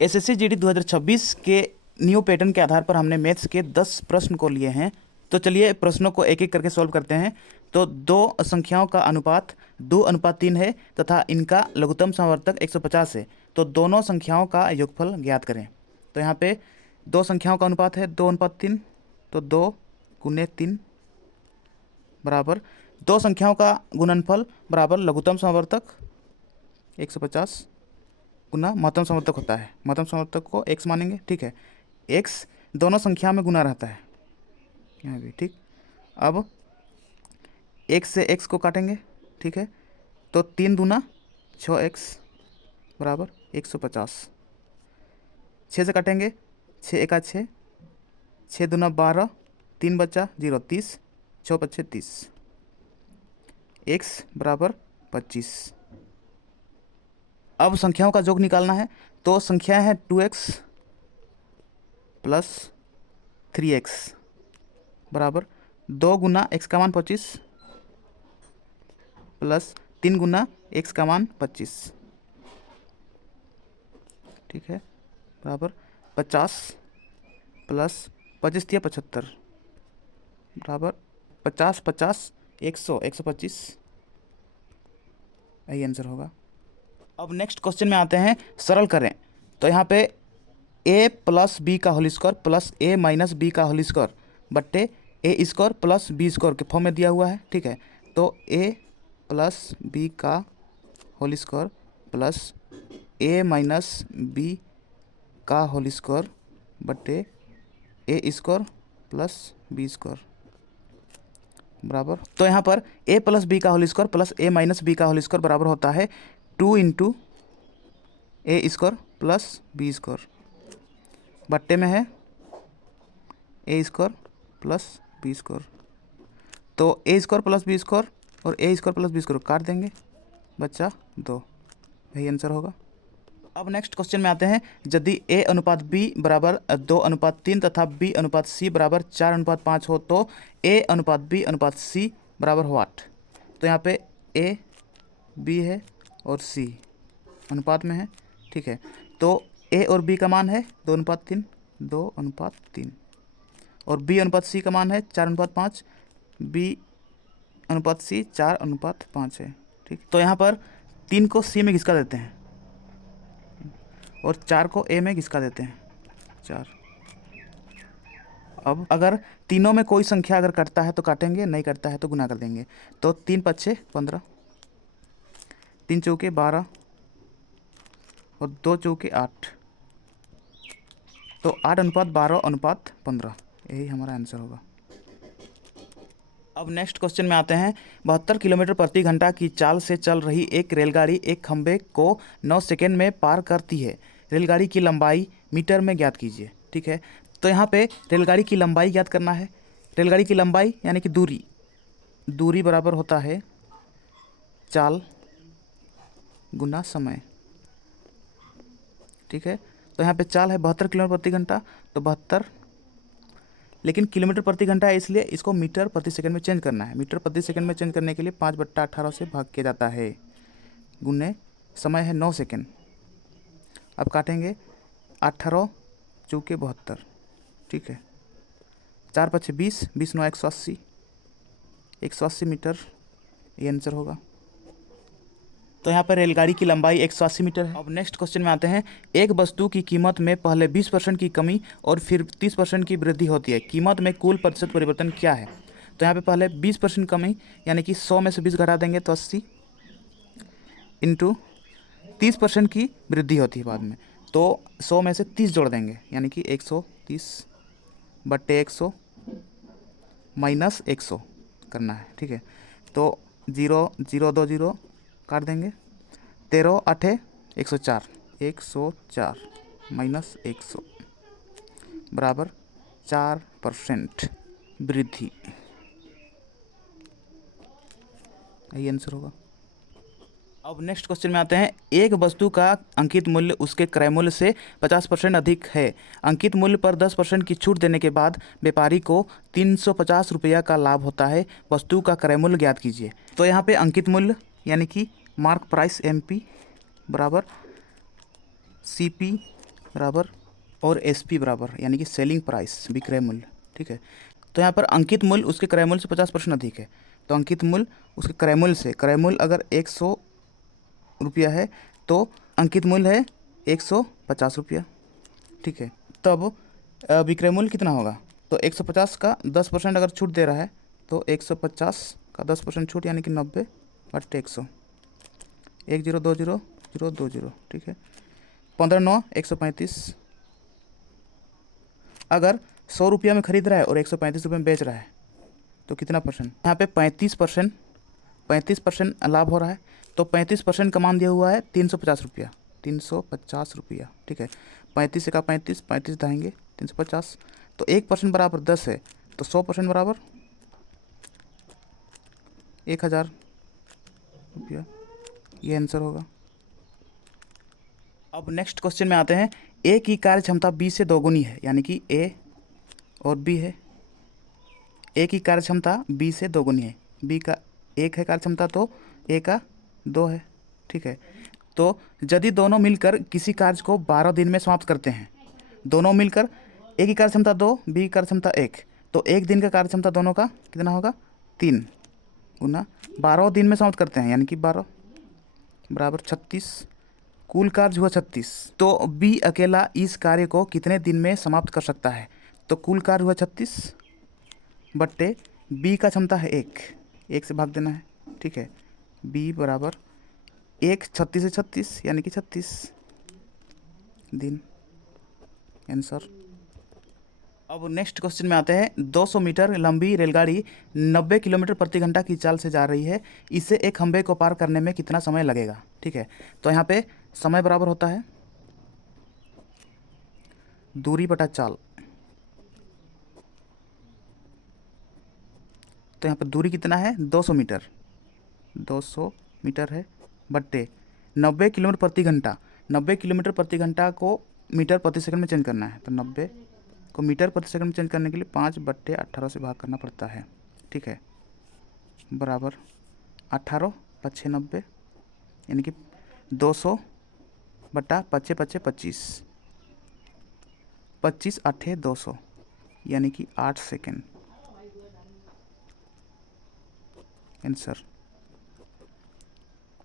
SSC GD 2026 के new pattern के आधार पर हमने मैथ्स के 10 प्रश्न को लिए हैं। तो चलिए प्रश्नों को एक एक करके सॉल्व करते हैं। तो दो संख्याओं का अनुपात 2:3 है तथा इनका लघुत्तम समवर्तक 150 है। तो दोनों संख्याओं का योगफल ज्ञात करें। तो यहाँ पे दो संख्याओं का अनुपात है 2:3, तो 2 × 3 बराबर दो संख्याओं का गुणनफल बराबर लघुत्तम समवर्तक 150 गुना महत्तम समवर्तक होता है। महत्तम समवर्तक को x मानेंगे, ठीक है। x दोनों संख्या में गुना रहता है यहाँ भी, ठीक। अब x से x को काटेंगे, ठीक है। तो 3 दूना 6x बराबर 150। 6 से काटेंगे, 6 एका 6, 6 दूना 12, 3 बचा 0, 30, 6 पच्छे 30, x बराबर 25। अब संख्याओं का योग निकालना है। तो संख्याएं हैं 2x प्लस 3x बराबर 2 गुना x का मान 25 प्लस 3 गुना x का मान 25, ठीक है, बराबर 50 प्लस 25 या 75 बराबर 50 50 100 125। यही आंसर होगा। अब नेक्स्ट क्वेश्चन में आते हैं, सरल करें। तो यहाँ पे a प्लस बी का whole square plus a minus b का होल स्क्वायर बट्टे a square plus b square के फॉर्म में दिया हुआ है, ठीक है। तो a प्लस बी का whole square plus a minus b का होल स्क्वायर बट्टे a square plus b square बराबर, तो यहाँ पर a प्लस बी का whole square plus a minus b का होल स्क्वायर बराबर होता है 2 × a square plus b square बट्टे में है a square plus b square. तो a square plus b square और a square plus b square काट देंगे, बच्चा 2। यही आंसर होगा। अब नेक्स्ट क्वेश्चन में आते हैं, यदि a अनुपात b बराबर 2:3 तथा b अनुपात c बराबर 4:5 हो तो a अनुपात b अनुपात c बराबर व्हाट। तो यहाँ पे a b है और c अनुपात में है, ठीक है। तो a और b का मान है 2:3, 2:3 और b अनुपात c का मान है 4:5, b अनुपात c 4:5 है, ठीक। तो यहाँ पर 3 को c में घिसका देते हैं और 4 को a में घिसका देते हैं, 4। अब अगर तीनों में कोई संख्या अगर कटता है तो काटेंगे, नहीं कटता है तो गुना कर देंगे। तो 3 पच्छे 15, 3 चौके 12 और 2 चौके 8, तो 8:12:15, यही हमारा आंसर होगा। अब नेक्स्ट क्वेश्चन में आते हैं, 72 किलोमीटर प्रति घंटा की चाल से चल रही एक रेलगाड़ी एक खंभे को 9 सेकेंड में पार करती है। रेलगाड़ी की लंबाई मीटर में ज्ञात कीजिए, ठीक है। तो यहाँ पे रेलगाड़ी की लंबाई ज्ञात करना है। रेलगाड़ी की लंबाई यानी कि दूरी बराबर होता है चाल गुना समय, ठीक है। तो यहाँ पे चाल है 72 किलोमीटर प्रति घंटा, तो 72, लेकिन किलोमीटर प्रति घंटा है इसलिए इसको मीटर प्रति सेकंड में चेंज करना है। मीटर प्रति सेकंड में चेंज करने के लिए 5/18 से भाग किया जाता है, गुने समय है 9 सेकंड। अब काटेंगे, 18 चौके 72, ठीक है। 4 पच्छे 20, 20 9 180, 180 मीटर, ये आंसर होगा। तो यहाँ पर रेलगाड़ी की लंबाई 180 मीटर है। अब नेक्स्ट क्वेश्चन में आते हैं, एक वस्तु की कीमत में पहले 20% की कमी और फिर 30% की वृद्धि होती है, कीमत में कुल प्रतिशत परिवर्तन क्या है। तो यहाँ पे पहले 20% कमी यानी कि 100 में से 20 घटा देंगे तो 80 इंटू 30% की वृद्धि होती है बाद में, तो 100 में से 30 जोड़ देंगे यानी कि 130 बट्टे 100 माइनस 100 करना है, ठीक है। तो 0 0 2 0 काट देंगे, 13 8 104, 104 माइनस 100 बराबर 4% वृद्धि, यही आंसर होगा। अब नेक्स्ट क्वेश्चन में आते हैं, एक वस्तु का अंकित मूल्य उसके क्रय मूल्य से 50% अधिक है। अंकित मूल्य पर 10% की छूट देने के बाद व्यापारी को 350 रुपया का लाभ होता है। वस्तु का क्रय मूल्य ज्ञात कीजिए। तो यहाँ पे अंकित मूल्य यानी कि मार्क प्राइस MP बराबर CP बराबर और एस पी बराबर, यानी कि सेलिंग प्राइस, विक्रय मूल्य। ठीक है, तो यहाँ पर अंकित मूल्य उसके क्रय मूल्य से 50% अधिक है, तो अंकित मूल्य उसके क्रय मूल्य से, क्रय मूल्य अगर 100 रुपया है तो अंकित मूल्य है 150 रुपया। ठीक है, तब विक्रय मूल्य कितना होगा, तो 150 का 10% अगर छूट दे रहा है तो 150 का 10% छूट यानी कि 90 बट्टे 100, 1020 ठीक है, 15×9 = 135। अगर 100 रुपया में खरीद रहा है और 135 रुपये में बेच रहा है तो कितना परसेंट, यहाँ पे 35% लाभ हो रहा है, तो 35% का मान दिया हुआ है 350 रुपया, 350 रुपया। ठीक है, 35 से का 35, 35 दाएंगे 350, तो 1% बराबर 10 है, तो 100% बराबर 1000 रुपया, ये आंसर होगा। अब नेक्स्ट क्वेश्चन में आते हैं, ए की कार्य क्षमता बी से दोगुनी है, यानी कि ए और बी है, ए की कार्य क्षमता बी से दोगुनी है, बी का 1 है कार्य क्षमता तो ए का 2 है। ठीक है, तो यदि दोनों मिलकर किसी कार्य को 12 दिन में समाप्त करते हैं, दोनों मिलकर, ए की कार्य क्षमता 2, बी की कार्य क्षमता 1, तो एक दिन का कार्य क्षमता दोनों का कितना होगा, 3 गुना 12 दिन में समाप्त करते हैं, यानी कि 12 बराबर 36, कुल कार्य हुआ 36, तो बी अकेला इस कार्य को कितने दिन में समाप्त कर सकता है, तो कुल कार्य हुआ 36 बट्टे बी का क्षमता है 1 से भाग देना है। ठीक है, बी बराबर 1 36 से 36 यानी कि 36 दिन, आंसर। अब नेक्स्ट क्वेश्चन में आते हैं, 200 मीटर लंबी रेलगाड़ी 90 किलोमीटर प्रति घंटा की चाल से जा रही है, इसे एक खंभे को पार करने में कितना समय लगेगा। ठीक है, तो यहाँ पे समय बराबर होता है दूरी बटा चाल, तो यहाँ पर दूरी कितना है 200 मीटर, 200 मीटर है बट्टे 90 किलोमीटर प्रति घंटा, 90 किलोमीटर प्रति घंटा को मीटर प्रति सेकंड में चेंज करना है, तो 90 को मीटर प्रति सेकंड में चेंज करने के लिए 5/18 से भाग करना पड़ता है। ठीक है, बराबर 18 5 90, यानी कि 200 बटा 5 5 25, 25 8 200, यानी कि 8 सेकेंड, आंसर।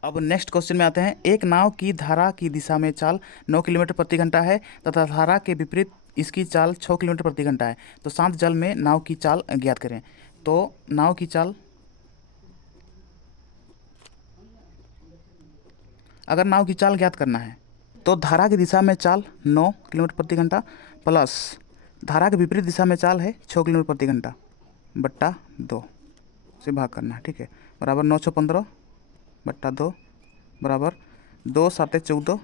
अब नेक्स्ट क्वेश्चन में आते हैं, एक नाव की धारा की दिशा में चाल 9 किलोमीटर प्रति घंटा है तथा धारा के विपरीत इसकी चाल 6 किलोमीटर प्रति घंटा है, तो शांत जल में नाव की चाल ज्ञात करें। तो नाव की चाल, अगर नाव की चाल ज्ञात करना है तो धारा की दिशा में चाल 9 किलोमीटर प्रति घंटा प्लस धारा के विपरीत दिशा में चाल है 6 किलोमीटर प्रति घंटा बट्टा 2 से भाग करना है। ठीक है, बराबर 9 6 15 बट्टा 2 बराबर 2 7 14,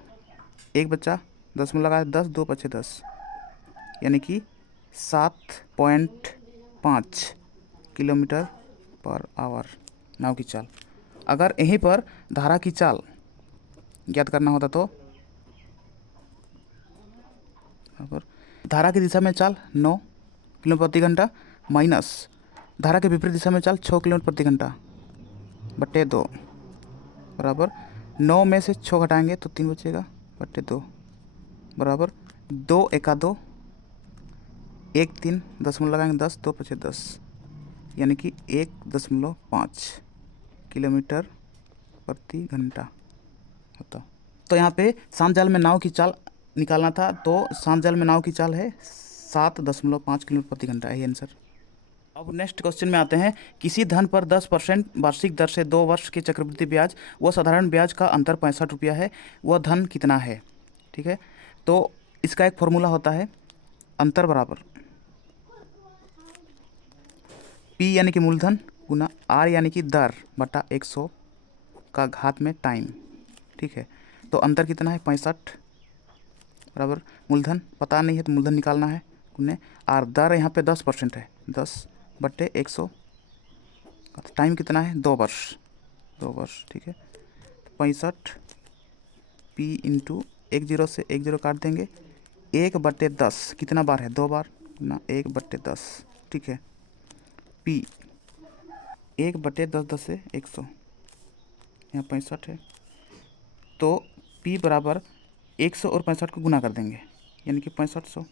एक बच्चा 10 में लगा 10, 2 5 10, यानी कि 7.5 किलोमीटर पर आवर नाव की चाल। अगर यहीं पर धारा की चाल ज्ञात करना होता तो धारा की दिशा में चाल 9 किलोमीटर प्रति घंटा माइनस धारा के विपरीत दिशा में चाल 6 किलोमीटर प्रति घंटा बट्टे 2 बराबर 9 में से 6 घटाएंगे तो 3 बचेगा बट्टे 2 बराबर 2 एका 2, 1 3 10 में लगाएंगे 10, 2 5 10, यानी कि 1.5 किलोमीटर प्रति घंटा होता। तो यहाँ पे शांत जल में नाव की चाल निकालना था, तो शांत जल में नाव की चाल है 7.5 किलोमीटर प्रति घंटा, यही आंसर। अब नेक्स्ट क्वेश्चन में आते हैं, किसी धन पर 10% वार्षिक दर से 2 वर्ष के चक्रवृद्धि ब्याज व साधारण ब्याज का अंतर 65 रुपया है, वह धन कितना है। ठीक है, तो इसका एक फॉर्मूला होता है अंतर बराबर P यानी कि मूलधन गुना R यानी कि दर बटा 100 का घात में टाइम। ठीक है, तो अंतर कितना है 65 बराबर मूलधन पता नहीं है तो मूलधन निकालना है गुने R, दर यहाँ पे 10% है, 10 बट्टे 100, टाइम कितना है 2 वर्ष, 2 वर्ष। ठीक है, 65 P इंटू 10 से 10 काट देंगे, 1/10 कितना बार है 2 बार ना 1/10। ठीक है, P 1/10 10 से 100, यहाँ 65 है, तो P बराबर 100 और 65 को गुना कर देंगे, यानी कि 6500,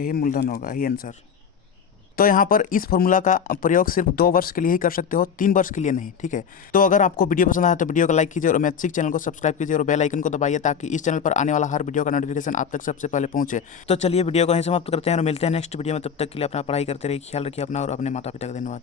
यही मूलधन होगा, यही आंसर। तो यहाँ पर इस फॉर्मूला का प्रयोग सिर्फ 2 वर्ष के लिए ही कर सकते हो, 3 वर्ष के लिए नहीं, ठीक है। तो अगर आपको वीडियो पसंद आया तो वीडियो को लाइक कीजिए और मैथ्सिक चैनल को सब्सक्राइब कीजिए और बेल आइकन को दबाइए ताकि इस चैनल पर आने वाला हर वीडियो का नोटिफिकेशन आप तक सबसे पहले पहुंचे। तो चलिए वीडियो को यहीं समाप्त करते हैं और मिलते हैं नेक्स्ट वीडियो में। तब तक के लिए अपना पढ़ाई करते रहिए, ख्याल रखिए अपना और अपने माता पिता का। धन्यवाद।